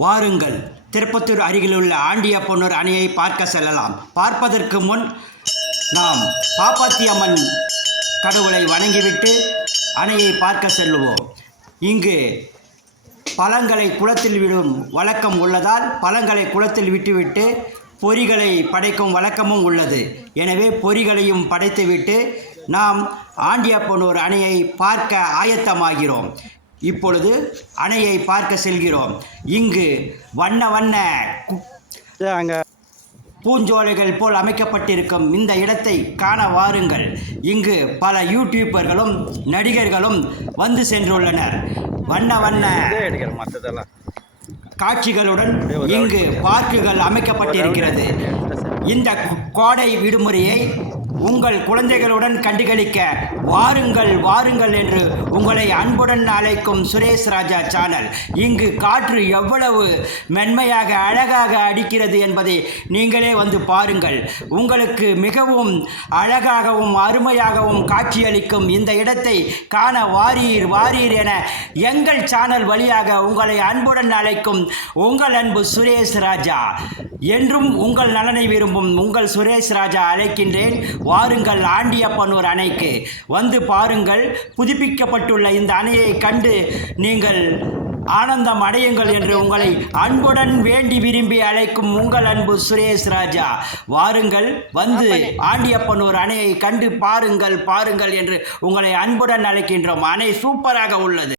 வாருங்கள், திருப்பத்தூர் அருகிலுள்ள ஆண்டியப்பனூர் அணையை பார்க்க செல்லலாம். பார்ப்பதற்கு முன் நாம் பாப்பாத்தி அம்மன் கடவுளை வணங்கிவிட்டு அணையை பார்க்க செல்லுவோம். இங்கு பழங்களை குளத்தில் விடும் வழக்கம் உள்ளதால் பழங்களை குளத்தில் விட்டுவிட்டு பொரிகளை படைக்கும் வழக்கமும் உள்ளது. எனவே பொரிகளையும் படைத்துவிட்டு நாம் ஆண்டியப்பனூர் அணையை பார்க்க ஆயத்தமாகிறோம். இப்பொழுது அணையை பார்க்க செல்கிறோம். இங்கு வண்ண வண்ண பூஞ்சோலைகள் போல் அமைக்கப்பட்டிருக்கும் இந்த இடத்தை காண வாருங்கள். இங்கு பல யூடியூபர்களும் நடிகர்களும் வந்து சென்றுள்ளனர். வண்ண வண்ண காட்சிகளுடன் இங்கு பார்க்குகள் அமைக்கப்பட்டிருக்கிறது. இந்த கோடை விடுமுறையை உங்கள் குழந்தைகளுடன் கண்டுகளிக்க வாருங்கள் வாருங்கள் என்று உங்களை அன்புடன் அழைக்கும் சுரேஷ் ராஜா சேனல். இங்கு காற்று எவ்வளவு மென்மையாக அழகாக அடிக்கிறது என்பதை நீங்களே வந்து பாருங்கள். உங்களுக்கு மிகவும் அழகாகவும் அருமையாகவும் காட்சியளிக்கும் இந்த இடத்தை காண வாரீர் வாரீர் என எங்கள் சேனல் வழியாக உங்களை அன்புடன் அழைக்கும் உங்கள் அன்பு சுரேஷ் ராஜா. என்றும் உங்கள் நலனை விரும்பும் உங்கள் சுரேஷ் ராஜா அழைக்கின்றேன். வாருங்கள், ஆண்டியப்பனூர் அணைக்கு வந்து பாருங்கள். புதுப்பிக்கப்பட்டுள்ள இந்த அணையை கண்டு நீங்கள் ஆனந்தம் அடையுங்கள் என்று உங்களை அன்புடன் வேண்டி விரும்பி அழைக்கும் உங்கள் அன்பு சுரேஷ் ராஜா. வாருங்கள், வந்து ஆண்டியப்பனூர் அணையை கண்டு பாருங்கள் பாருங்கள் என்று உங்களை அன்புடன் அழைக்கின்றோம். அணை சூப்பராக உள்ளது.